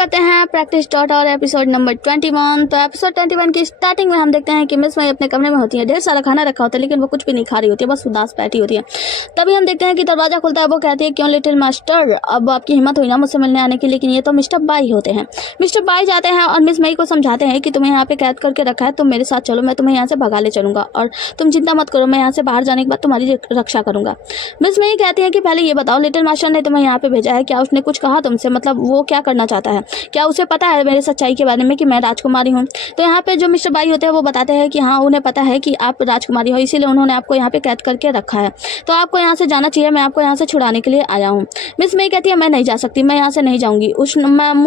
करते हैं practice dot और एपिसोड नंबर 21। तो एपिसोड 21 की स्टार्टिंग में हम देखते हैं कि मिस मई अपने कमरे में होती है। ढेर सारा खाना रखा होता है लेकिन वो कुछ भी नहीं खा रही होती है, बस उदास बैठी होती है। तभी हम देखते हैं कि दरवाजा खुलता है। वो कहती है, क्यों लिटिल मास्टर, अब आपकी हिम्मत हुई ना मुझसे मिलने आने की। लेकिन ये तो मिस्टर बाई होते हैं। मिस्टर बाई जाते हैं और मिस मई को समझाते हैं कि तुम्हें यहाँ पे कैद करके रखा है, तुम मेरे साथ चलो, मैं तुम्हें यहाँ से भगा ले चलूंगा और तुम चिंता मत करो, मैं यहाँ से बाहर जाने के बाद तुम्हारी रक्षा करूंगा। मिस मई कहती है कि पहले ये बताओ, लिटिल मास्टर ने तुम्हें यहाँ पे भेजा है, क्या उसने कुछ कहा तुमसे? मतलब वो क्या करना चाहता है? क्या उसे पता है मेरे सच्चाई के बारे में कि मैं राजकुमारी हूँ? तो यहाँ पे जो मिस्टर बाई होते हैं वो बताते हैं कि हाँ, उन्हें पता है कि आप राजकुमारी हो, इसीलिए उन्होंने आपको यहाँ पे कैद करके रखा है। तो आपको यहाँ से जाना चाहिए, मैं आपको यहाँ से छुड़ाने के लिए आया हूँ। मिस मई कहती है, मैं नहीं जा सकती, मैं यहाँ से नहीं जाऊँगी,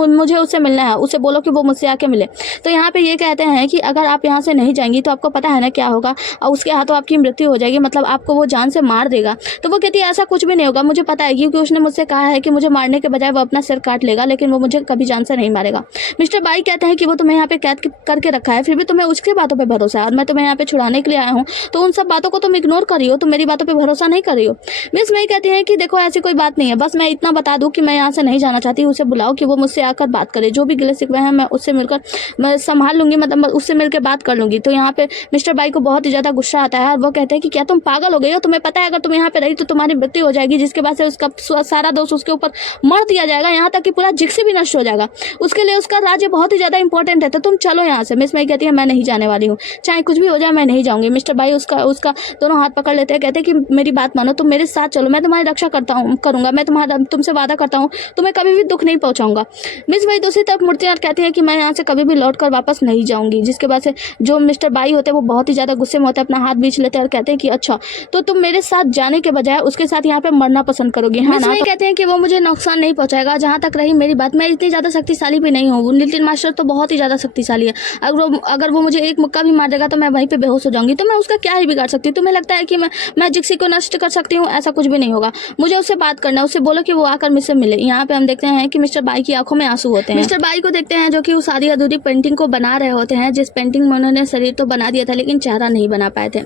मुझे उससे मिलना है, उसे बोलो कि वो मुझसे आके मिले। तो यहाँ पे ये कहते हैं कि अगर आप यहाँ से नहीं जाएंगी तो आपको पता है ना क्या होगा, और उसके हाथों आपकी मृत्यु हो जाएगी, मतलब आपको वो जान से मार देगा। तो वो कहती है, ऐसा कुछ भी नहीं होगा, मुझे पता है, क्योंकि उसने मुझसे कहा है कि मुझे मारने के बजाय वो अपना सिर काट लेगा, लेकिन वो मुझे कभी जान से नहीं मारेगा। मिस्टर बाई कहते हैं कि वो तुम्हें यहाँ पे कैद करके रखा है, फिर भी तुम्हें उसकी बातों पे भरोसा है और मैं तुम्हें यहाँ पे छुड़ाने के लिए आया हूँ, तो उन सब बातों को तुम इग्नोर कर रही हो, तुम मेरी बातों पे भरोसा नहीं कर रही हो। मिस मई कहती है कि देखो, ऐसी कोई बात नहीं है, बस मैं इतना बता दूं कि मैं यहाँ से नहीं जाना चाहती, उसे बुलाओ कि वो मुझसे आकर बात करे, जो भी गिले शिकवे हैं मैं उससे मिलकर मैं संभाल लूंगी, मतलब उससे मिलकर बात कर लूंगी। तो यहाँ पे मिस्टर बाई को बहुत ही ज्यादा गुस्सा आता है और वो कहते हैं कि क्या तुम पागल हो गई हो? तुम्हें पता है अगर तुम यहाँ पे रही तो तुम्हारी मृत्यु हो जाएगी, जिसके बाद से उसका सारा दोष उसके ऊपर मर दिया जाएगा, यहाँ तक कि पूरा जिक्सी भी नष्ट हो जाएगा। उसके लिए उसका राज्य बहुत ही ज्यादा इंपॉर्टेंट है, तो तुम चलो यहाँ से। मिस मई कहती है, मैं नहीं जाने वाली हूँ, चाहे कुछ भी हो जाए मैं नहीं जाऊंगी। मिस्टर बाई उसका दोनों हाथ पकड़ लेते हैं, कहते हैं कि मेरी बात मानो, तुम मेरे साथ चलो, मैं तुम्हारी रक्षा करूंगा, मैं तुमसे वादा करता हूँ, तुम्हें कभी भी दुख नहीं पहुंचाऊंगा। मिस मई दूसरी तरफ मुड़ती है और कहती है कि मैं यहाँ से कभी भी लौट कर वापस नहीं जाऊंगी, जिसके बाद से जो मिस्टर बाई होते हैं वो बहुत ही ज्यादा गुस्से में होते हैं, अपना हाथ बीच लेते हैं और कहते हैं कि अच्छा, तो तुम मेरे साथ जाने के बजाय उसके साथ यहाँ पे मरना पसंद करोगी? हाँ ना? तो कहते हैं कि वो मुझे नुकसान नहीं पहुंचाएगा। जहां तक रही मेरी बात, मैं इतनी ज्यादा शक्तिशाली भी नहीं हूँ, लिटिल मास्टर तो बहुत ही ज्यादा शक्तिशाली है, अगर वो मुझे एक मुक्का भी मार देगा तो मैं वहीं पे बेहोश हो जाऊंगी, तो मैं उसका क्या ही बिगाड़ सकती हूँ? तुम्हें लगता है कि मैं जिक्सी को नष्ट कर सकती हूँ? ऐसा कुछ भी नहीं होगा, मुझे उससे बात करना है, उससे बोलो कि वो आकर मुझसे मिले। यहाँ पे हम देखते हैं कि मिस्टर बाई की आंखों में आंसू होते हैं। मिस्टर बाई को देखते हैं जो कि उस आधी अधूरी पेंटिंग को बना रहे होते हैं, जिस पेंटिंग में उन्होंने शरीर तो बना दिया था लेकिन चेहरा नहीं बना पाए थे।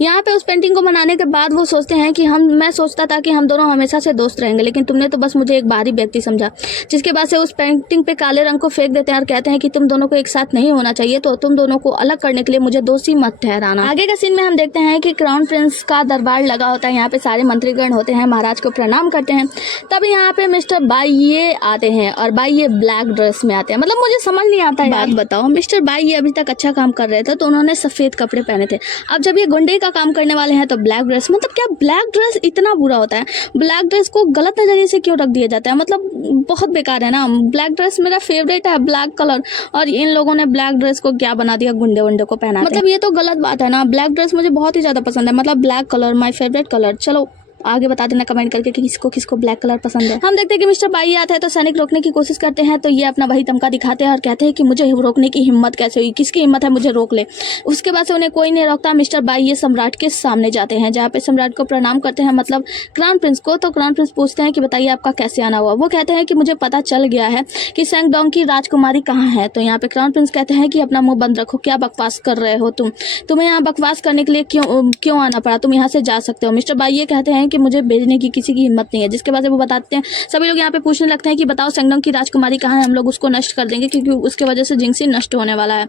यहाँ पे उस पेंटिंग को बनाने के बाद वो सोचते हैं कि मैं सोचता था कि हम दोनों हमेशा से दोस्त रहेंगे, लेकिन तुमने तो बस मुझे एक बाहरी व्यक्ति समझा। जिसके बाद से उस पेंटिंग पे काले रंग को फेंक देते हैं और कहते हैं कि तुम दोनों को एक साथ नहीं होना चाहिए, तो तुम दोनों को अलग करने के लिए मुझे दोषी मत ठहराना। आगे का सीन में हम देखते हैं कि क्राउन प्रिंस का दरबार लगा होता है, यहाँ पे सारे मंत्रीगण होते हैं, महाराज को प्रणाम करते हैं। तब यहाँ पे मिस्टर बाई ये आते हैं और बाई ये ब्लैक ड्रेस में आते हैं। मतलब मुझे समझ नहीं आता है, बात बताओ, मिस्टर बाई ये अभी तक अच्छा काम कर रहे थे तो उन्होंने सफेद कपड़े पहने थे, अब जब ये गुंडे का काम करने वाले हैं तो ब्लैक ड्रेस। मतलब क्या ब्लैक ड्रेस इतना बुरा होता है? ब्लैक ड्रेस को गलत नजरिए से क्यों रख दिया जाता है? मतलब बहुत बेकार है ना। ब्लैक ड्रेस मेरा फेवरेट है, ब्लैक कलर, और इन लोगों ने ब्लैक ड्रेस को क्या बना दिया, गुंडे वुंडे को पहना। मतलब ये तो गलत बात है ना। ब्लैक ड्रेस मुझे बहुत ही ज्यादा पसंद है, मतलब black colour my favourite colour. चलो आगे बता देना कमेंट करके कि किसको ब्लैक कलर पसंद है। हम देखते हैं कि मिस्टर बाई आता है तो सैनिक रोकने की कोशिश करते हैं, तो ये अपना वही तमका दिखाते हैं और कहते हैं कि मुझे रोकने की हिम्मत कैसे हुई, किसकी हिम्मत है मुझे रोक ले। उसके बाद से उन्हें कोई नहीं रोकता। मिस्टर बाई ये सम्राट के सामने जाते हैं, जहाँ पे सम्राट को प्रणाम करते हैं, मतलब क्राउन प्रिंस को। तो क्राउन प्रिंस पूछते हैं कि बताइए आपका कैसे आना हुआ। वो कहते हैं कि मुझे पता चल गया है कि सैंगडोंग की राजकुमारी कहाँ है। तो यहाँ पे क्राउन प्रिंस कहते हैं कि अपना मुंह बंद रखो, क्या बकवास कर रहे हो तुम्हें यहाँ बकवास करने के लिए क्यों आना पड़ा, तुम यहाँ से जा सकते हो। मिस्टर बाई ये कहते हैं कि मुझे भेजने की किसी की हिम्मत नहीं है, जिसके बाद वो बताते हैं, सभी लोग यहाँ पे पूछने लगते हैं कि बताओ सैंगडोंग की राजकुमारी कहाँ है, हम लोग उसको नष्ट कर देंगे क्योंकि उसके वजह से जिंक्सी नष्ट होने वाला है।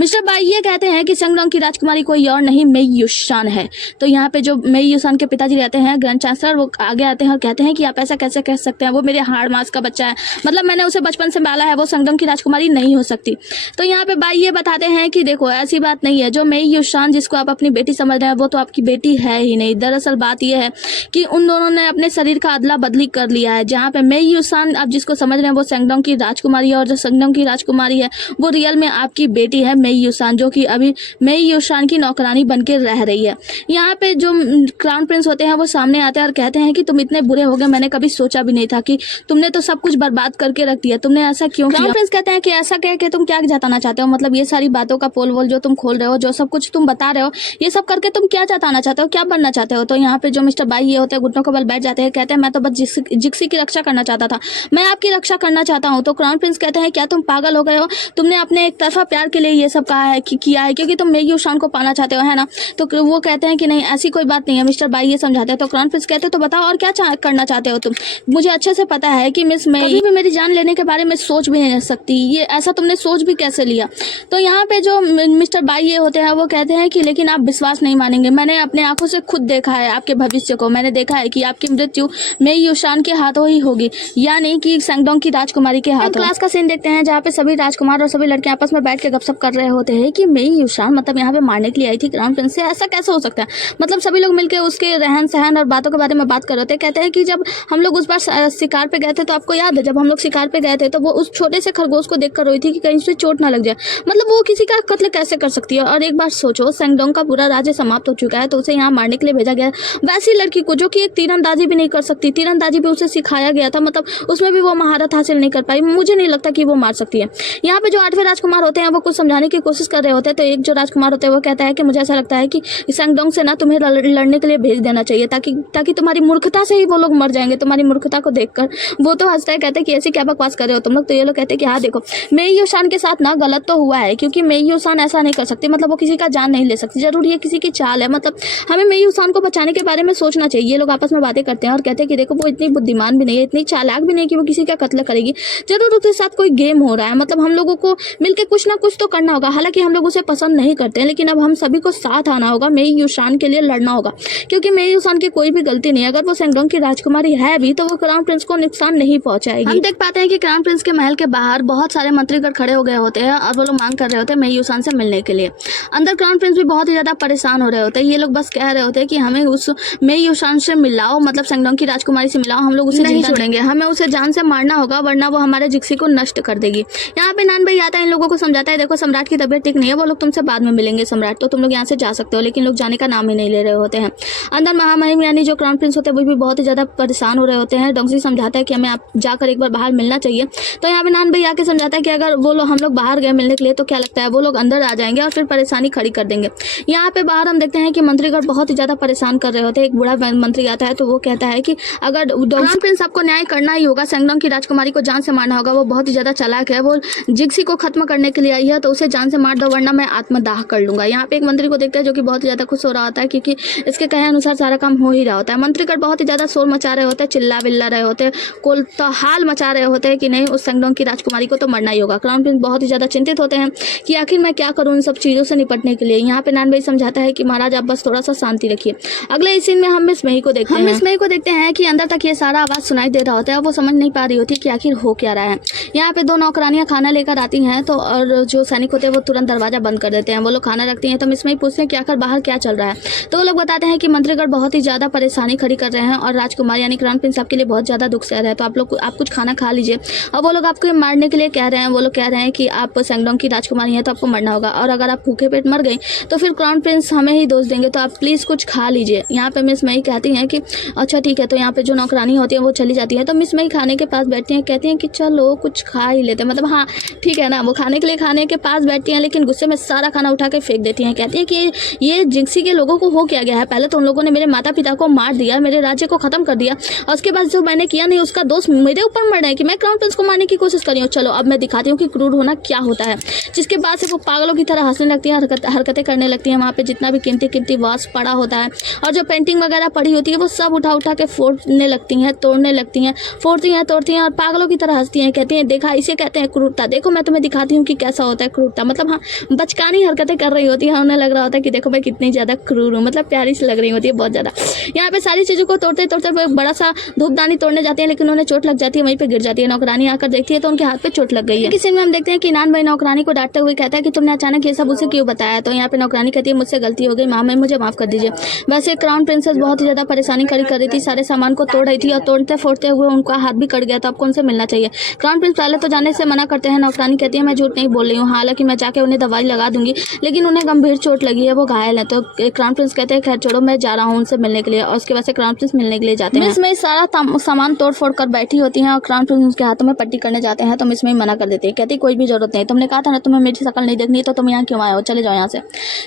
मिस्टर बाई ये कहते हैं कि सैंगडोंग की राजकुमारी कोई और नहीं मेई युशान है। तो यहाँ पे जो मेई युशान के पिताजी रहते हैं ग्रैंड चांसलर, वो आगे आते हैं और कहते हैं कि आप ऐसा कैसे कह सकते हैं, वो मेरे हाड़ मांस का बच्चा है, मतलब मैंने उसे बचपन से पाला है, वो सैंगडोंग की राजकुमारी नहीं हो सकती। तो यहाँ पे बाई ये बताते हैं कि देखो ऐसी बात नहीं है, जो मेई युशान जिसको आप अपनी बेटी समझ रहे हैं वो तो आपकी बेटी है ही नहीं। दरअसल बात यह है कि उन दोनों ने अपने शरीर का अदला बदली कर लिया है। जहाँ पे मेई युशान आप जिसको समझ रहे हैं वो सैंगडोंग की राजकुमारी है, और जो सैंगडोंग की राजकुमारी है वो रियल में आपकी बेटी है मेई युशान, जो कि अभी मेई युशान की नौकरानी बनके रह रही है। यहाँ पे जो क्राउन प्रिंस होते हैं वो सामने आते हैं और कहते हैं कि तुम इतने बुरे हो गए, मैंने कभी सोचा भी नहीं था कि तुमने तो सब कुछ बर्बाद करके रख दिया, तुमने ऐसा क्यों किया? क्राउन प्रिंस कहते हैं कि ऐसा कह के तुम क्या जताना चाहते हो, मतलब ये सारी बातों का पोल वोल जो तुम खोल रहे हो, जो सब कुछ तुम बता रहे हो, ये सब करके तुम क्या जताना चाहते हो, क्या बनना चाहते हो? तो यहाँ पे जो मिस्टर बाई ये होते हैं, घुटनों के बल बैठ जाते हैं, कहते हैं मैं तो बस जिक्सी की रक्षा करना चाहता था, मैं आपकी रक्षा करना चाहता हूँ। तो क्राउन प्रिंस कहते हैं क्या तुम पागल हो गए हो, तुमने अपने एक तरफा प्यार के लिए ये सब कहा है कि किया है क्योंकि तुम मेगी शान को पाना चाहते हो, है ना। तो वो कहते हैं कि नहीं ऐसी कोई बात नहीं है, मिस्टर बाई ये समझाते हैं। तो क्राउन प्रिंस कहते हैं तो बताओ और क्या करना चाहते हो तुम, मुझे अच्छे से पता है कि मिस मैं कभी भी मेरी जान लेने के बारे में सोच भी नहीं सकती, ये ऐसा तुमने सोच भी कैसे लिया। तो यहाँ पे जो मिस्टर बाई ये होते हैं वो कहते हैं कि लेकिन आप विश्वास नहीं मानेंगे, मैंने अपने आंखों से खुद देखा है आपके भविष्य को, मैंने देखा है कि आपकी मृत्यु मेई युशान के हाथों ही होगी, यानी कि सैंगडोंग की राजकुमारी के हाथों। क्लास का सीन देखते हैं जहाँ पे सभी राजकुमार और सभी लड़के आपस में बैठ के गपशप कर रहे होते हैं कि मेई युशान मतलब यहाँ पे मारने के लिए आई थी क्राउन प्रिंस से, ऐसा कैसे हो सकता है। मतलब सभी लोग मिलकर उसके रहन सहन और बातों के बारे में बात कर रहे थे। कहते हैं कि जब हम लोग उस बार शिकार पे गए थे तो आपको याद है जब हम लोग शिकार पे गए थे तो वो उस छोटे से खरगोश को देखकर रोई थी कि कहीं से चोट ना लग जाए, मतलब वो किसी का कत्ल कैसे कर सकती है। और एक बार सोचो सैंगडोंग का पूरा राज्य समाप्त हो चुका है तो उसे यहाँ मारने के लिए भेजा गया, वैसी लड़की को जो कि एक तीरंदाजी भी नहीं कर सकती, तीरंदाजी भी उसे सिखाया गया था, मतलब उसमें भी वो महारत हासिल नहीं कर पाई, मुझे नहीं लगता कि वो मार सकती है। यहाँ पे जो 8वें राजकुमार होते हैं वो कुछ समझाने की कोशिश कर रहे होते हैं। तो एक जो राजकुमार होते हैं वो कहता है कि मुझे ऐसा लगता है कि सैंगडोंग से ना तुम्हें लड़ने के लिए भेज देना चाहिए ताकि तुम्हारी मूर्खता से ही वो लोग मर जाएंगे, तुम्हारी मूर्खता को देखकर। वो तो हंसता है, कहते हैं कि ऐसी क्या बकवास कर रहे हो तुम लोग। तो ये लोग कहते हैं कि हाँ देखो मेई युशान के साथ ना गलत तो हुआ है क्योंकि मेई युशान ऐसा नहीं कर सकती, मतलब वो किसी का जान नहीं ले सकती, जरूर ये किसी की चाल है, मतलब हमें मेई युशान को बचाने के बारे में सोचना चाहिए। ये लोग आपस में बातें करते हैं और कहते हैं कि देखो वो इतनी बुद्धिमान भी नहीं है, इतनी चालाक भी नहीं कि वो किसी का कत्ल करेगी, जरूर उसके साथ कोई गेम हो रहा है, मतलब हम लोगों को मिलकर कुछ ना कुछ तो करना होगा। हालांकि हम लोग उसे पसंद नहीं करते हैं लेकिन अब हम सभी को साथ आना होगा, मेई युशान के लिए लड़ना होगा क्योंकि मेई युशान की कोई भी गलती नहीं है। अगर वो सैंगडोंग की राजकुमारी है भी तो वो क्राउन प्रिंस को नुकसान नहीं पहुंचाएगी। हम देख पाते हैं कि क्राउन प्रिंस के महल के बाहर बहुत सारे मंत्रीगण खड़े हो गए होते हैं और वो लोग मांग कर रहे होते हैं मेई युशान से मिलने के लिए। अंदर क्राउन प्रिंस भी बहुत ही ज्यादा परेशान हो रहे होते हैं, ये लोग बस कह रहे होते हैं कि हमें उस मेई युशान से मिलाओ, मतलब सैंगडोंग की राजकुमारी से मिलाओ, हम लोग उसे नहीं छोड़ेंगे, हमें उसे जान से मारना होगा वरना वो हमारे जिक्सी को नष्ट कर देगी। यहाँ पे नान भाई आता है, इन लोगों को समझाता है देखो सम्राट की तबीयत ठीक नहीं है, वो लोग तुमसे बाद में मिलेंगे सम्राट, तो तुम लोग यहाँ से जा सकते हो, लेकिन लोग जाने का नाम ही नहीं ले रहे होते हैं। अंदर महामहिम यानी जो क्राउन प्रिंस होते हैं वो भी बहुत ही ज्यादा परेशान हो रहे होते हैं। डोंगजी समझाता है कि हमें आप जाकर एक बार बाहर मिलना चाहिए। तो यहाँ पे नान भाई आके समझाता है कि अगर वो लोग हम लोग बाहर गए मिलने के लिए तो क्या लगता है वो लोग अंदर आ जाएंगे और फिर परेशानी खड़ी कर देंगे। यहाँ पे बाहर हम देखते हैं कि मंत्रीगण बहुत ही ज्यादा परेशान कर रहे होते हैं। एक बूढ़ा मंत्री आता है तो वो कहता है कि अगर क्राउन प्रिंस आपको न्याय करना ही होगा, सैंगडोंग की राजकुमारी को जान से मारना होगा, वो बहुत ही ज्यादा चालाक है, वो जिक्सी को खत्म करने के लिए आई है तो उसे जान से मार दो वरना मैं आत्मदाह कर लूंगा। यहाँ पे एक मंत्री को देखते हैं जो कि बहुत ही ज्यादा खुश हो रहा होता है क्योंकि इसके कहे अनुसार सारा काम हो ही रहा होता है। मंत्रीगण बहुत ही ज्यादा शोर मचा रहे होते हैं, चिल्ला बिल्ला रहे होते हैं, कोलाहल मचा रहे होते हैं कि नहीं उस सैंगडोंग की राजकुमारी को तो मरना ही होगा। क्राउन प्रिंस बहुत ही ज्यादा चिंतित होते हैं कि आखिर मैं क्या करूँ इन सब चीजों से निपटने के लिए। यहाँ पे नान भाई समझाता है कि महाराज आप बस थोड़ा सा शांति रखिए। अगले इस सीन में हम मिस मई को देखते हैं कि अंदर तक ये सारा आवाज सुनाई दे रहा होता है, वो समझ नहीं पा रही होती कि आखिर हो क्या रहा है। यहाँ पे 2 नौकरानियां खाना लेकर आती हैं तो और जो सैनिक होते हैं वो तुरंत दरवाजा बंद कर देते हैं। वो लोग खाना रखती हैं तो मिस मई पूछते हैं कि आखिर बाहर क्या चल रहा है। तो वो लोग बताते हैं कि मंत्रीगण बहुत ही ज्यादा परेशानी खड़ी कर रहे हैं और राजकुमार यानी क्राउन प्रिंस आपके लिए बहुत ज्यादा दुख सह रहे हैं, तो आप कुछ खाना खा लीजिए। और वो लोग आपको मारने के लिए कह रहे हैं, वो लोग कह रहे हैं कि आप सैंगडोंग की राजकुमारी हैं तो आपको मरना होगा और अगर आप भूखे पेट मर गई तो फिर क्राउन प्रिंस हमें ही दोष देंगे, तो आप प्लीज कुछ खा लीजिए। यहाँ पे मिस मई कहती हैं कि अच्छा ठीक है। तो यहाँ पे जो नौकरानी होती है वो चली जाती है तो मिस मई खाने के पास बैठती हैं, कहती हैं कि चलो कुछ खा ही लेते हैं, मतलब हाँ ठीक है ना। वो खाने के पास बैठती हैं लेकिन गुस्से में सारा खाना उठा के फेंक देती हैं। कहती हैं कि ये जिक्सी के लोगों को हो क्या गया है, पहले तो उन लोगों ने मेरे माता पिता को मार दिया, मेरे राज्य को खत्म कर दिया और उसके बाद जो मैंने किया नहीं उसका दोष मेरे ऊपर मर रहा है कि मैं क्राउन प्रिंस को मारने की कोशिश कर रही हूँ। चलो अब मैं दिखाती हूँ कि क्रूर होना क्या होता है। जिसके बाद से वो पागलों की तरह हंसने लगती हैं, हरकतें करने लगती हैं। वहाँ पे जितना भी कीमती वास पड़ा होता है और जो पेंटिंग वगैरह पड़ी होती है वो सब उठा के फोड़ने लगती हैं, तोड़ने लगती हैं, फोड़ती हैं और पागलों की तरह हंसती हैं। कहती हैं देखा इसे कहते हैं क्रूरता, देखो मैं तुम्हें दिखाती हूँ कि कैसा होता है क्रूरता। मतलब हाँ बचकानी हरकतें कर रही होती है, उन्हें लग रहा होता है कि देखो मैं कितनी ज्यादा क्रूर हूँ, मतलब प्यारी सी लग रही होती है बहुत ज्यादा। यहाँ पे सारी चीजों को तोड़ते वो एक बड़ा सा धूपदानी तोड़ने जाती है लेकिन उन्हें चोट लग जाती है, वहीं पे गिर जाती है। नौकरानी आकर देखती है तो उनके हाथ पे चोट लग गई है। किसी में हम देखते हैं कि नान भाई नौकरानी को डांटते हुए कहता है कि तुमने अचानक ये सब उसे क्यों बताया। तो यहाँ पे नौकरानी कहती है मुझसे गलती हो गई माँ, मुझे माफ कर दीजिए। वैसे क्राउन प्रिंसेस बहुत ही ज्यादा परेशानी खड़ी कर रही थी, सारे सामान को तोड़ रही थी और तोड़ते फोड़ते हुए उनका हाथ भी कट गया, तो आपको उनसे मिलना चाहिए। क्राउन प्रिंस पहले तो जाने से मना करते हैं। नौकरानी कहती है मैं झूठ नहीं बोल रही हूँ, हालांकि मैं जाके उन्हें दवाई लगा दूंगी लेकिन उन्हें गंभीर चोट लगी है, वो घायल है। तो क्राउन प्रिंस कहते हैं खैर छोड़ो मैं जा रहा हूँ उनसे मिलने के लिए और उसके बाद से क्राउन प्रिंस मिलने के लिए जाते हैं। मिस मई सारा सामान तोड़ फोड़ कर बैठी होती हैं और क्राउन प्रिंस उनके हाथों में पट्टी करने जाते हैं तो मिस मई मना कर देती है, कहती कोई भी जरूरत नहीं, तुमने कहा था ना तुम्हें मेरी शक्ल नहीं देखनी तो तुम यहाँ क्यों आए हो, चले जाओ यहाँ से।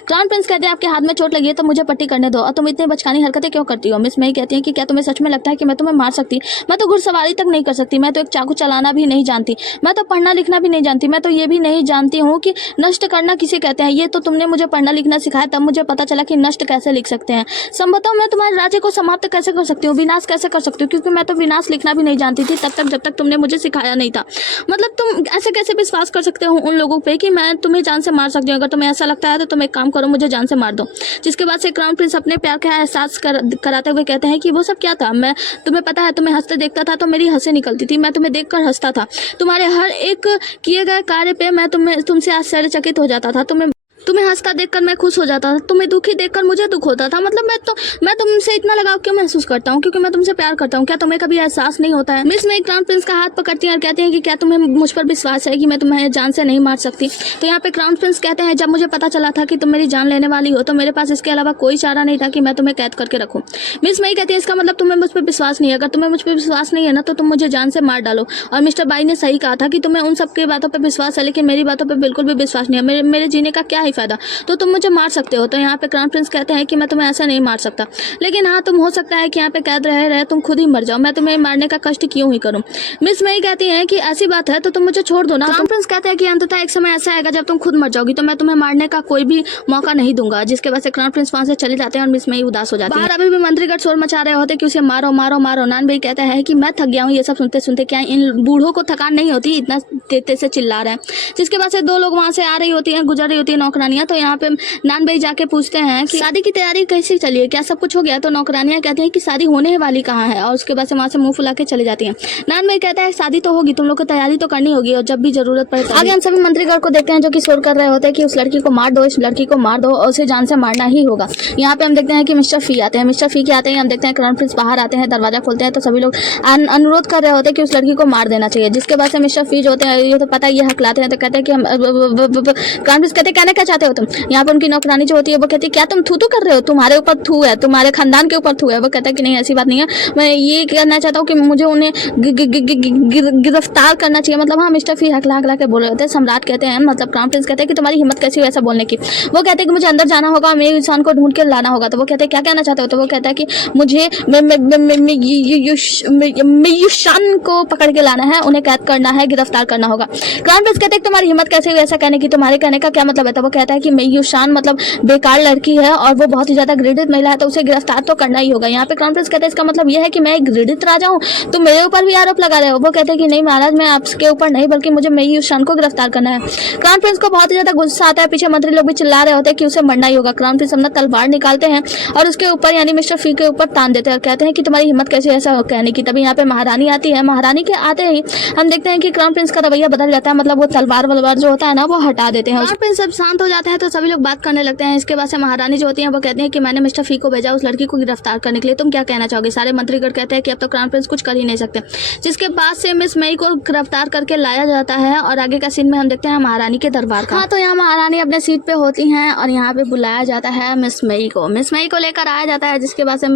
क्राउन प्रिंस कहते हैं आपके हाथ में चोट लगी है तो मुझे पट्टी करने दो और तुम इतनी बचकानी हरकतें क्यों क्यों करती हो? मिस मई कहती है कि क्या तुम्हें सच में लगता है कि मैं तुम्हें मार सकती? मैं तो घुड़सवारी तक नहीं कर सकती, मैं तो एक चाकू चलाना भी नहीं जानती, मैं तो पढ़ना लिखना भी नहीं जानती, मैं तो ये भी नहीं जानती हूँ कि नष्ट करना किसे कहते हैं। ये तो तुमने मुझे पढ़ना लिखना सिखाया, तब मुझे पता चला कि नष्ट कैसे लिख सकते हैं। संभवतः मैं तुम्हारे राज्य को समाप्त कैसे कर सकती हूँ, विनाश कैसे कर सकती हूँ, क्योंकि मैं तो विनाश लिखना भी नहीं जानती थी तब तक जब तक तुमने मुझे सिखाया नहीं था। मतलब तुम ऐसे कैसे विश्वास कर सकते हो उन लोगों पे कि मैं तुम्हें जान से मार सकती हूँ? अगर तुम्हें ऐसा लगता है तो तुम एक काम करो, मुझे जान से मार दो। जिसके बाद से क्राउन प्रिंस अपने प्यार का एहसास कराते हुए कहते हैं कि वो सब क्या था, मैं तुम्हें पता है तुम्हें हंसते देखता था तो मेरी हंसी निकलती थी, मैं तुम्हें देखकर हंसता था, तुम्हारे हर एक किए गए कार्य पे मैं तुमसे आश्चर्यचकित हो जाता था, तुम्हें हंसता देखकर मैं खुश हो जाता था, तुम्हें दुखी देखकर मुझे दुख होता था। मतलब मैं तुमसे इतना लगाव क्यों महसूस करता हूँ? क्योंकि मैं तुमसे प्यार करता हूँ। क्या तुम्हें कभी एहसास नहीं होता है? मिस मई क्राउन प्रिंस का हाथ पकड़ती हैं और कहते हैं कि क्या तुम्हें मुझ पर विश्वास है कि मैं तुम्हें जान से नहीं मार सकती? तो यहाँ पे क्राउन प्रिंस कहते हैं, जब मुझे पता चला था कि तुम मेरी जान लेने वाली हो तो मेरे पास इसके अलावा कोई चारा नहीं था कि मैं तुम्हें कैद करके रखूँ। मिस मई कहती है, इसका मतलब तुम्हें मुझ पर विश्वास नहीं है। अगर तुम्हें मुझ पर विश्वास नहीं है ना तो तुम मुझे जान से मार डालो। और मिस्टर बाई ने सही कहा था कि तुम्हें उन सबकी बातों पर विश्वास है, लेकिन मेरी बातों पर बिल्कुल भी विश्वास नहीं है। मेरे जीने का क्या ही फायदा? तो तुम मुझे मार सकते हो। तो यहाँ पे क्राउन प्रिंस कहते हैं कि मैं तुम्हें ऐसा नहीं मार सकता, लेकिन हाँ तुम हो सकता है कि यहाँ पे कैद रहे तुम खुद ही मर जाओ, मैं तुम्हें मारने का कष्ट क्यों ही करूँ। मिस मई कहती है कि ऐसी बात है तो तुम मुझे छोड़ दो ना। क्राउन प्रिंस कहते हैं कि अंततः एक समय ऐसा आएगा जब तुम खुद मर जाओगी तो मैं तुम्हें मारने का कोई भी मौका नहीं दूंगा। जिसके बाद से क्राउन प्रिंस वहां से चले जाते हैं और मिस मई उदास हो जाती है। बाहर अभी भी मंत्रीगण शोर मचा रहे होते कि उसे मारो मारो मारो। नान भाई कहता है कि मैं थक गया हूँ ये सब सुनते सुनते, क्या इन बूढ़ों को थकान नहीं होती, इतना तेज से चिल्ला रहे हैं। जिसके बाद से दो लोग वहां से आ रही होती है, गुजर रही होती है नौकरानियां। तो यहाँ पे नान भाई जाके पूछते हैं कि शादी की तैयारी कैसी चली है, क्या सब कुछ हो गया? तो नौकरानियां कहती हैं कि शादी होने वाली कहाँ है, और उसके बाद से वहां से मुंह फुला के चली जाती हैं। नान भाई कहता है शादी तो होगी, तुम लोग को तैयारी तो करनी होगी और जब भी जरूरत पड़े। आगे हम सभी मंत्रीगण को देखते हैं जो कि शोर कर रहे होते हैं कि उस लड़की को मार दो, इस लड़की को मार दो और उसे जान से मारना ही होगा। यहाँ पे हम देखते हैं कि मिस्टर फी आते हैं। मिस्टर फी के आते हैं हम देखते हैं क्राउन प्रिंस बाहर आते हैं, दरवाजा खोलते हैं तो सभी लोग अनुरोध कर रहे होते हैं कि उस लड़की को मार देना चाहिए। जिसके बाद से मिस्टर फी जो होते हैं ये तो पता ये हकलाते हैं, तो कहते हैं कि हम क्राउन प्रिंस कहते हैं कहना क्या चाहते हो तुम? यहाँ पे उनकी नौकरानी जो होती है वो कहती है क्या तुम थू कर रहे हो, तुम्हारे ऊपर थू है, तुम्हारे खानदान के ऊपर थू है। वो कहता है कि नहीं ऐसी बात नहीं है, मैं ये कहना चाहता हूँ कि मुझे उन्हें गिरफ्तार करना चाहिए। मतलब हाँ मिस्टर फी हकला हकला के बोल रहे होते हैं। सम्राट कहते हैं मतलब क्राउन प्रिंस कहते हैं कि तुम्हारी हिम्मत कैसी हो ऐसा बोलने की। वो कहते हैं कि मुझे अंदर जाना होगा, मेरे इंसान को ढूंढ के लाना होगा। तो वो कहते हैं क्या कहना चाहते हो? तो वो कहता है कि मुझे मेयुशान को पकड़ के लाना है, उन्हें कैद करना है, गिरफ्तार करना होगा। क्राउन प्रिंस कहते हैं तुम्हारी हिम्मत कैसे हुई ऐसा कहने की, तुम्हारे कहने का क्या मतलब है? तो वो कहता है कि मेयुशान मतलब बेकार लड़की है और वो बहुत ही ज्यादा घृणित महिला है तो उसे गिरफ्तार तो करना ही होगा। यहाँ पे क्राउन प्रिंस कहते हैं इसका मतलब यह है कि मैं एक घृणित राजा हूँ, तो मेरे ऊपर भी आरोप लगा रहे हो। वो कहते हैं कि नहीं महाराज, मैं आपके ऊपर नहीं बल्कि मुझे मेयुशान को गिरफ्तार करना है। क्राउन प्रिंस को बहुत ही ज्यादा गुस्सा आता है, पीछे मंत्री लोग भी चिल्ला रहे होते हैं कि उसे मरना ही होगा। क्राउन प्रिंस अपना तलवार निकालते हैं और उसके ऊपर यानी मिस्टर फी के ऊपर तान देते हैं और कहते हैं कि तुम्हारी हिम्मत कैसे ऐसा कहने की। तभी यहाँ पे महारानी आती है। महारानी के आते ही हम देखते हैं कि क्राउन प्रिंस का रवैया बदल जाता है, मतलब वो तलवार वलवार जो होता है ना वो हटा देते हैं। क्राउन प्रिंस सब शांत हो जाते हैं तो सभी लोग बात करने लगते हैं। इसके बाद से महारानी जो होती है वो कहते हैं कि मैंने मिस्टर फी को भेजा उस लड़की को गिरफ्तार करने के लिए, तुम क्या कहना चाहोगे? सारे मंत्रीगण कहते हैं कि अब तो क्राउन प्रिंस कुछ कर ही नहीं सकते। जिसके बाद से मिस मई को गिरफ्तार करके लाया जाता है और आगे का सीन में हम देखते हैं महारानी के दरबार का। हाँ तो यहाँ महारानी अपने सीट पे होती हैं और यहाँ पे बुलाया जाता है मिस मई को लेकर आया जाता है। जिसके बाद से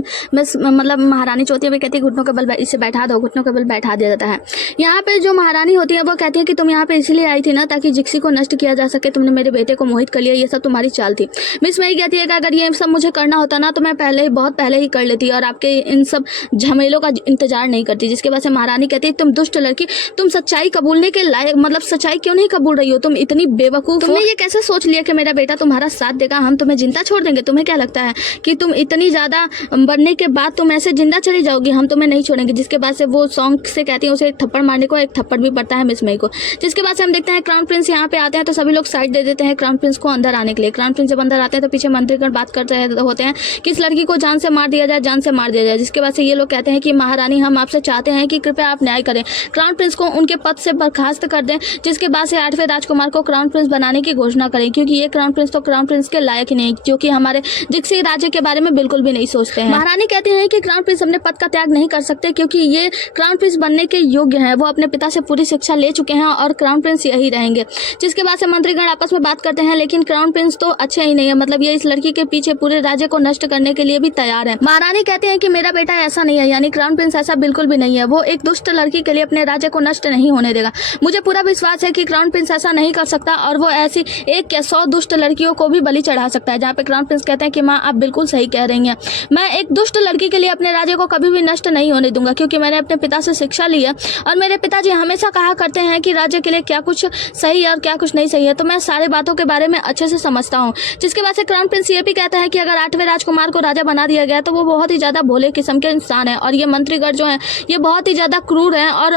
मतलब महारानी जो होती है वो कहती है घुटनों के बल इसे बैठा दो, घुटनों के बल बैठा दिया जाता है। यहाँ पे जो महारानी होती है वो कहती है कि तुम यहाँ पे इसलिए आई थी ना ताकि जिक्सी को नष्ट किया जा सके, तुमने मेरे बेटे को मोहित कर लिया, ये सब तुम्हारी चाल थी। मिस मई कहती है कि अगर ये सब मुझे करना होता ना तो मैं बहुत पहले ही कर लेती और आपके इन सब झमेलों का इंतजार नहीं करती। जिसके बाद से महारानी कहती है तुम दुष्ट लड़की, तुम सच्चाई कबूलने के लायक, मतलब सच्चाई क्यों नहीं कबूल रही हो? तुम इतनी बेवकूफ, तुमने ये कैसे सोच लिया कि मेरा बेटा तुम्हारा साथ देगा, हम तुम्हें जिंदा छोड़ देंगे? तुम्हें क्या लगता है कि तुम इतनी ज्यादा बढ़ने के बाद तुम ऐसे जिंदा चली जाओगी? हम तुम्हें नहीं छोड़ेंगे। जिसके बाद से वो सॉन्ग से कहती है उसे एक थप्पड़ मारने को, एक थप्पड़ भी पड़ता है मिस मई को। जिसके बाद से हम देखते हैं क्राउन प्रिंस यहाँ पे आते हैं तो सभी लोग साइड दे देते हैं क्राउन प्रिंस को अंदर आने के लिए। क्राउन प्रिंस जब अंदर आते हैं तो पीछे मंत्रीगण बात करते होते हैं कि इस लड़की को जान से मार दिया जाए, जान से मार दिया जाए। जिसके बाद से ये लोग कहते हैं कि महारानी हम आपसे चाहते हैं कि कृपया आप न्याय करें, क्राउन प्रिंस को उनके पद से बर्खास्त कर दें। जिसके बाद से 8वें राजकुमार को क्राउन प्रिंस बनाने की घोषणा करें, क्योंकि ये क्राउन प्रिंस तो क्राउन प्रिंस के लायक ही नहीं, जो कि हमारे जिक्सी राज्य के बारे में बिल्कुल भी नहीं सोचते हैं। महारानी कहती है कि क्राउन प्रिंस अपने पद का त्याग नहीं कर सकते क्योंकि ये क्राउन प्रिंस बनने के योग्य हैं, वो अपने पिता से पूरी शिक्षा ले चुके हैं और क्राउन प्रिंस यही रहेंगे। जिसके बाद से मंत्रीगण आपस में बात करते हैं लेकिन क्राउन प्रिंस तो अच्छे ही नहीं है, मतलब ये इस लड़की के पीछे पूरे राज्य को नष्ट करने के लिए भी तैयार है। महारानी कहते हैं कि मेरा बेटा ऐसा नहीं है, यानी क्राउन प्रिंस ऐसा बिल्कुल भी नहीं है, वो एक दुष्ट लड़की के लिए अपने राज्य को नष्ट नहीं होने देगा। मुझे पूरा विश्वास है कि क्राउन प्रिंस ऐसा नहीं कर सकता और वो ऐसी 1 या 100 दुष्ट लड़कियों को भी बलि चढ़ा सकता है। जहाँ पे क्राउन प्रिंस कहते हैं कि माँ आप बिल्कुल सही कह रही हैं, मैं एक दुष्ट लड़की के लिए अपने राज्य को कभी भी नष्ट नहीं होने दूंगा, क्योंकि मैंने अपने पिता से शिक्षा ली है और मेरे पिताजी हमेशा कहा करते हैं कि राज्य के लिए क्या कुछ सही है और क्या कुछ नहीं सही है, तो मैं सारी बातों के बारे में अच्छे से समझता हूँ। जिसके बाद से क्राउन प्रिंस ये भी कहता है कि अगर 8वें राजकुमार को राजा बना दिया गया तो वो बहुत ही ज्यादा भोले किस्म के इंसान है और ये मंत्रीगण जो है ये बहुत ही ज्यादा क्रूर है और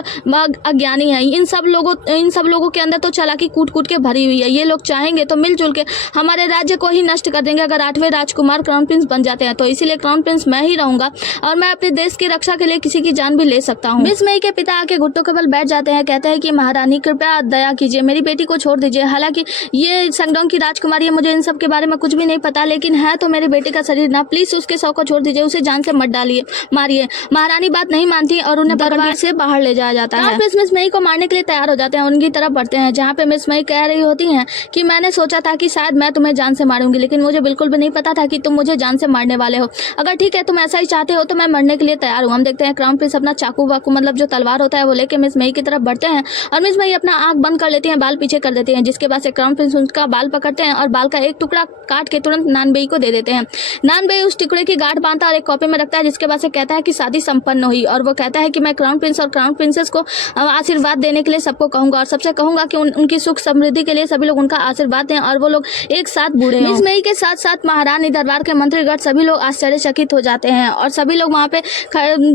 अज्ञानी है। इन सब लोगों के अंदर तो चालाकी कूट कूट के भरी हुई है। ये लोग चाहेंगे तो मिलजुल के हमारे राज्य को ही नष्ट कर देंगे अगर 8वें राजकुमार क्राउन प्रिंस बन जाते हैं। तो इसीलिए क्राउन प्रिंस मैं ही रहूंगा और मैं अपने देश की रक्षा के लिए किसी की जान भी ले सकता हूँ। मिस मई के पिता आके घुटनों के बल बैठ जाते हैं, कहते हैं कि महारानी कृपया दया कीजिए, मेरी बेटी को छोड़ दीजिए। हालांकि ये संगडोंग की राजकुमारी है, मुझे इन सब के बारे में कुछ भी नहीं पता, लेकिन है तो मेरे बेटे का शरीर ना, प्लीज उसके शव को छोड़ दीजिए, उसे जान से मत डालिए, मारिए। महारानी बात नहीं मानती और उन्हें दरबार से बाहर ले जाया जाता है। मिस मई को मारने के लिए तैयार हो जाते हैं, उनकी तरफ बढ़ते हैं, जहाँ पे मिस मई कह रही होती हैं कि मैंने सोचा था कि शायद मैं तुम्हें जान से मारूंगी, लेकिन मुझे बिल्कुल भी नहीं पता था कि तुम मुझे जान से मारने वाले हो। अगर ठीक है तुम ऐसा ही चाहते हो तो मैं मरने के लिए तैयार हूँ। हम देखते हैं क्राउन प्रिंस अपना चाकू वाकू मतलब जो तलवार होता है वो लेके मिस मई की तरफ बढ़ते हैं और मिस मई अपना आंख बंद कर लेती हैं, बाल पीछे कर देती हैं। जिसके बाद से क्राउन प्रिंस उनका बाल पकड़ते हैं और बाल का एक टुकड़ा काट के तुरंत नानबेई को दे देते हैं। नानबेई उस टुकड़े की गांठ बांधता और एक कॉपी में रखता है, जिसके बाद से कहता है कि शादी संपन्न हुई और वो कहता है कि मैं क्राउन प्रिंस और क्राउन प्रिंसेस को आशीर्वाद देने के लिए सबको कहूंगा और सबसे कहूंगा कि उनकी सुख समृद्धि के लिए सभी लोग उनका आशीर्वाद दें और वो लोग एक साथ बूढ़े। मिस मई के साथ साथ महारानी, दरबार के मंत्रीगण सभी लोग आश्चर्यचकित हो जाते हैं और सभी लोग वहाँ पे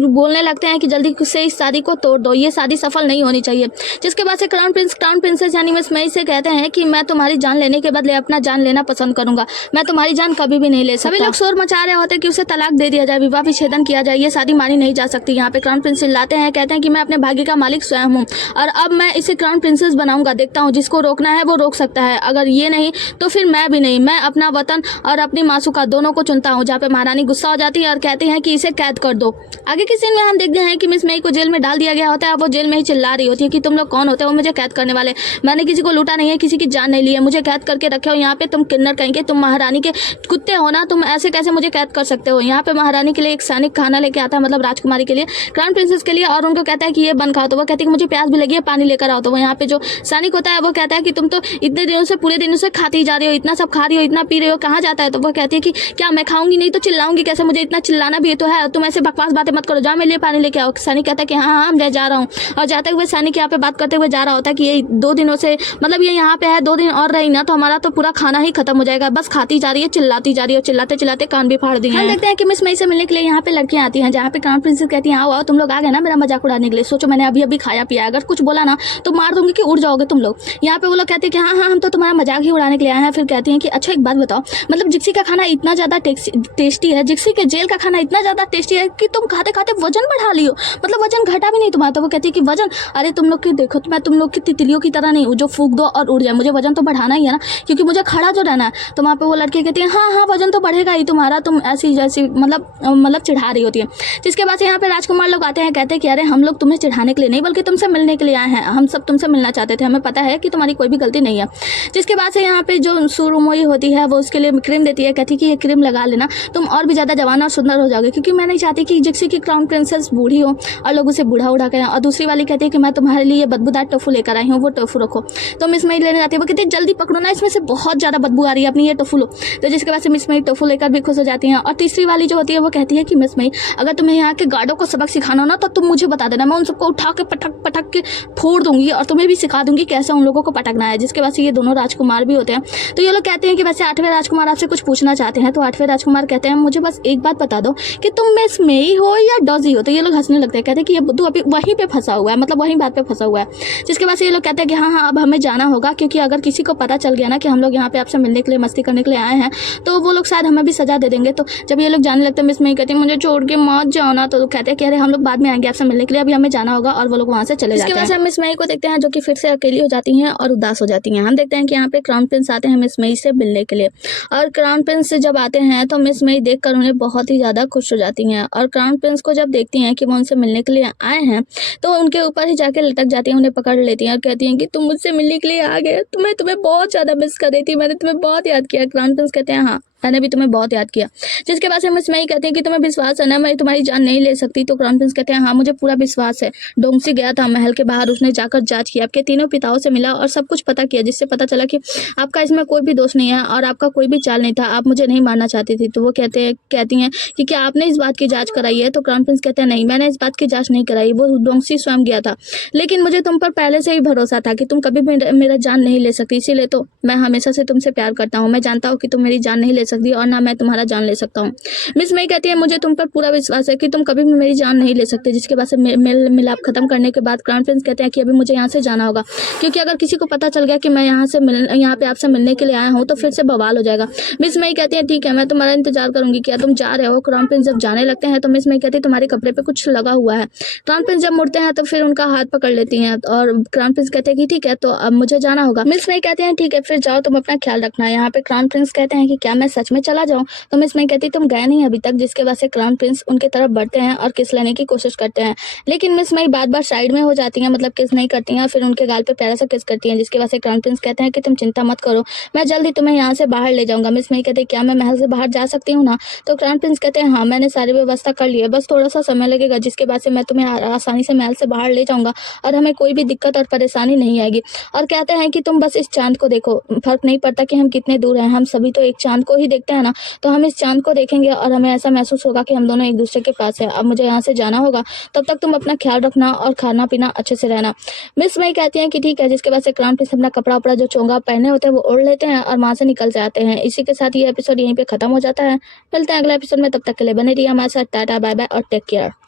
बोलने लगते हैं कि जल्दी से इस शादी को तोड़ दो, ये शादी सफल नहीं होनी चाहिए। जिसके बाद से क्राउन प्रिंस क्राउन प्रिंसेस यानी मिस मई से कहते हैं कि मैं तुम्हारी जान लेने के बदले अपना जान लेना पसंद करूंगा, मैं तुम्हारी जान कभी भी नहीं ले सकता। सभी लोग शोर मचा रहे होते हैं कि उसे तलाक दे दिया जाए, विवाह विच्छेदन किया जाए, ये शादी मानी नहीं जा सकती। यहाँ पे क्राउन प्रिंस चिल्लाते हैं, कहते हैं कि मैं अपने भाग्य का मालिक स्वयं हूँ और अब मैं इसे क्राउन प्रिंसेस बनाऊंगा, देखता हूँ जिसको रोकना है वो रोक सकता है, अगर ये नहीं तो फिर मैं भी नहीं, मैं अपना वतन और अपनी मासूका दोनों को चुनता हूँ। जहाँ पे महारानी गुस्सा हो जाती है और कहती है कि इसे कैद कर दो। आगे के सीन में हम देखते हैं कि मिस मई को जेल में डाल दिया गया होता है, वो जेल में ही चिल्ला रही होती है कि तुम लोग कौन होते हो मुझे कैद करने वाले, मैंने किसी को लूटा नहीं है, किसी की जान नहीं ली है, मुझे कैद करके रखे हो यहाँ पे, तुम किन्नर कहेंगे, तुम महारानी के कुत्ते हो ना, तुम ऐसे कैसे मुझे कैद कर सकते हो। यहाँ पे महारानी के लिए एक सैनिक खाना लेके आता है, मतलब राजकुमारी के लिए, क्राउन प्रिंसेस के लिए, और उनको कहता है कि ये बन खाओ, तो वो कहती है कि मुझे प्यास भी लगी है, पानी लेकर आओ। तो वो यहाँ पे जो सैनिक होता है वो कहता है कि तुम तो इतने दिनों से पूरे दिनों से खाती जा रही हो, इतना सब खा रही हो, इतना पी रही हो, कहाँ जाता है। तो वो कहती है कि क्या मैं खाऊंगी नहीं तो चिल्लाऊंगी कैसे, मुझे इतना चिल्लाना भी तो है, तुम ऐसे बकवास बातें मत करो, जाओ मेरे लिए पानी लेके आओ। सैनिक कहता है कि हाँ मैं जा रहा हूँ और जाते हुए सैनिक यहाँ पे बात करते हुए जा रहा होता है कि ये 2 दिनों से मतलब ये यहाँ पे है, 2 दिन और रही ना तो हमारा तो पूरा खाना ही खत्म हो जाएगा, बस खाती जा रही है, चिल्लाती जा रही है, चिल्लाते चिल्लाते कान भी फाड़ दिए। हम देखते हैं कि मिस मई से मिलने के लिए यहाँ पे लड़कियां आती हैं, जहाँ पे क्राउन प्रिंसेस कहती है आओ तुम लोग आ गए ना मेरा मजाक उड़ाने के लिए, सोचो मैंने अभी अभी खाया पिया, अगर कुछ बोला ना तो मार दूंगी कि उड़ जाओगे तुम लोग। यहाँ पे वो लोग कहते हैं कि हाँ हाँ हम तो तुम्हारा मजाक ही उड़ाने के लिए आए हैं। फिर कहती हैं कि अच्छा एक बात बताओ, मतलब जिक्सी का खाना इतना ज्यादा टेस्टी है, जिक्सी के जेल का खाना इतना ज्यादा टेस्टी है कि तुम खाते खाते वजन बढ़ा लियो, मतलब वजन घटा भी नहीं तुम्हारा। तो वो कहती है कि वजन, अरे तुम लोग की देखो मैं तुम लोग की तितलियों की तरह नहीं हूँ जो फूंक दो और उड़ जाए, मुझे वजन तो बढ़ाना ही है ना, क्योंकि मुझे खड़ा जो रहना है। तो वहाँ पे वो लड़की कहती है हाँ हाँ वजन तो बढ़ेगा ही तुम्हारा, तुम ऐसी जैसी मतलब चिढ़ा रही होती है। जिसके बाद से यहाँ पे राजकुमार लोग आते हैं, कहते हैं कि अरे हम लोग तुम्हें चिढ़ाने के लिए नहीं बल्कि तुमसे मिलने के लिए आए हैं, हम सब तुमसे मिलना चाहते थे, हमें पता है कि तुम्हारी कोई भी गलती नहीं है। जिसके बाद से यहाँ पे जो सुरुमोई होती है वो उसके लिए क्रीम देती है, कहती है कि ये क्रीम लगा लेना तुम और भी ज़्यादा जवान और सुंदर हो जाओगे, क्योंकि मैं नहीं चाहती कि जिक्सी की क्राउन प्रिंसेस बूढ़ी हो और लोग उसे बूढ़ा उड़ा करें। और दूसरी वाली कहती है कि मैं तुम्हारे लिए बदबूदार टोफू लेकर आई हूँ, वो टोफू रखो। तो मिस मई लेने जाती है, वो कहती है जल्दी पकड़ो ना, इसमें से बहुत ज़्यादा बदबू आ रही है, अपनी ये टोफू लो। तो जिसके बाद से मिस मई टोफू लेकर भी खुश हो जाती हैं। और तीसरी वाली जो होती है वो कहती है कि मिस मई अगर तुम्हें यहाँ के गार्डों को सबक सिखाना हो ना तो तुम मुझे बता देना, मैं उन सबको उठा के पटक पटक के फोड़ दूंगी और तुम्हें भी सिखा दूंगी कैसे उन लोगों को पटकना है। जिसके बाद से ये दोनों राजकुमार भी होते हैं। तो ये लोग कहते हैं कि वैसे 8वें राजकुमार आपसे कुछ पूछना चाहते हैं। तो 8वें राजकुमार कहते हैं मुझे बस एक बात बता दो कि तुम मिस मई हो या डॉजी हो। तो ये लोग हंसने लगते हैं, कहते हैं कि ये बुद्धू अभी वहीं पे फंसा हुआ है, मतलब वहीं बात पे फंसा हुआ है। जिसके बाद से ये लोग कहते हैं कि हाँ हाँ अब हमें जाना होगा, क्योंकि अगर किसी को पता चल गया ना कि हम लोग यहाँ पे आपसे मिलने के लिए मस्ती करने के लिए आए हैं तो वो लोग शायद हमें भी सजा दे देंगे। तो जब ये लोग जाने लगते हैं मिस मई कहती है मुझे छोड़ के मत जाओ ना। तो कहते हैं कि अरे हम लोग बाद में आएंगे आपसे मिलने के लिए, अभी हमें जाना होगा, और वो लोग वहाँ से चले जाते हैं। इसके बाद मिस मई को देखते हैं जो कि फिर से अकेली हो जाती हैं और उदास हो जाती हैं। हम देखते हैं कि यहाँ पे क्राउन प्रिंस आते हैं मिस मई से मिलने के लिए, और क्राउन प्रिंस से जब आते हैं तो मिस मई देखकर उन्हें बहुत ही ज़्यादा खुश हो जाती हैं। और क्राउन प्रिंस को जब देखती हैं कि वो उनसे मिलने के लिए आए हैं तो उनके ऊपर ही जाके लटक जाती हैं, उन्हें पकड़ लेती हैं और कहती हैं कि तुम मुझसे मिलने के लिए आ गए, तो मैं तुम्हें बहुत ज़्यादा मिस कर रही थी, मैंने तुम्हें बहुत याद किया। क्राउन प्रिंस कहते हैं हाँ मैंने भी तुम्हें बहुत याद किया। जिसके बाद से मिस मई कहती है कि तुम्हें विश्वास है ना मैं तुम्हारी जान नहीं ले सकती। तो क्राउन प्रिंस कहते हैं हाँ मुझे पूरा विश्वास है। डोंगसी गया था महल के बाहर, उसने जाकर जांच की, आपके तीनों पिताओं से मिला और सब कुछ पता किया, जिससे पता चला कि आपका इसमें कोई भी दोष नहीं है और आपका कोई भी चाल नहीं था, आप मुझे नहीं मारना चाहती थी। तो वो कहती हैं कि क्या आपने इस बात की जाँच कराई है? तो क्राउन प्रिंस कहते हैं नहीं मैंने इस बात की जाँच नहीं कराई, वो डोंगसी स्वयं गया था, लेकिन मुझे तुम पर पहले से ही भरोसा था कि तुम कभी भी मेरा जान नहीं ले सकती, इसीलिए तो मैं हमेशा से तुमसे प्यार करता हूँ। मैं जानता हूँ कि तुम मेरी जान नहीं ले सकती और ना मैं तुम्हारा जान ले सकता हूँ। मिस मई कहती है मुझे तुम पर पूरा विश्वास है कि तुम कभी भी मेरी जान नहीं ले सकते। जिसके बाद से मेल मिलाप खत्म करने के बाद क्राउन प्रिंस कहते हैं कि अभी मुझे यहाँ से जाना होगा, क्योंकि अगर किसी को पता चल गया कि मैं यहाँ पे आपसे मिलने के लिए आया हूँ तो फिर से बवाल हो जाएगा। मिस मई कहती है ठीक है मैं तुम्हारा इंतजार करूंगी, क्या तुम जा रहे हो? क्राउन प्रिंस जब जाने लगते हैं तो मिस मई कहती है तुम्हारे कपड़े पे कुछ लगा हुआ है। क्राउन प्रिंस जब मुड़ते हैं तो फिर उनका हाथ पकड़ लेती हैं और क्राउन प्रिंस कहते हैं कि ठीक है तो अब मुझे जाना होगा। मिस मई कहते हैं ठीक है फिर जाओ, तुम अपना ख्याल रखना। यहाँ पे क्राउन प्रिंस कहते हैं कि क्या मैं सच में चला जाऊँ? तो मिस मई कहती तुम गए नहीं अभी तक। जिसके बाद से क्राउन प्रिंस उनके तरफ बढ़ते हैं और किस लेने की कोशिश करते हैं, लेकिन मिस मई बार बार साइड में हो जाती हैं, मतलब किस नहीं करती हैं, फिर उनके गाल पे प्यारा सा किस करती हैं। जिसके बाद से क्राउन प्रिंस कहते हैं कि तुम चिंता मत करो, मैं जल्दी तुम्हें यहाँ से बाहर ले जाऊंगा। मिस मई कहते हैं क्या मैं महल से बाहर जा सकती हूँ ना? तो क्राउन प्रिंस कहते हैं हाँ मैंने सारी व्यवस्था कर ली है, बस थोड़ा सा समय लगेगा, जिसके बाद से मैं तुम्हें आसानी से महल से बाहर ले जाऊंगा और हमें कोई भी दिक्कत और परेशानी नहीं आएगी। और कहते हैं कि तुम बस इस चांद को देखो, फर्क नहीं पड़ता कि हम कितने दूर हैं, हम सभी तो एक चांद को ही देखते हैं ना। तो हम इस चांद को देखेंगे और हमें ऐसा महसूस होगा कि हम दोनों एक दूसरे के पास है। अब मुझे यहाँ से जाना होगा, तब तक तुम अपना ख्याल रखना और खाना पीना अच्छे से रहना। मिस मई कहती हैं कि ठीक है। जिसके बाद से क्राउन प्रिंस अपना कपड़ा उपड़ा जो चोंगा पहने होते हैं वो ओढ़ लेते हैं और वहां से निकल जाते हैं। इसी के साथ ये एपिसोड यहीं पे खत्म हो जाता है। मिलते हैं अगले एपिसोड में, तब तक के लिए बने रहिए हमारे साथ। टाटा बाय बाय और टेक केयर।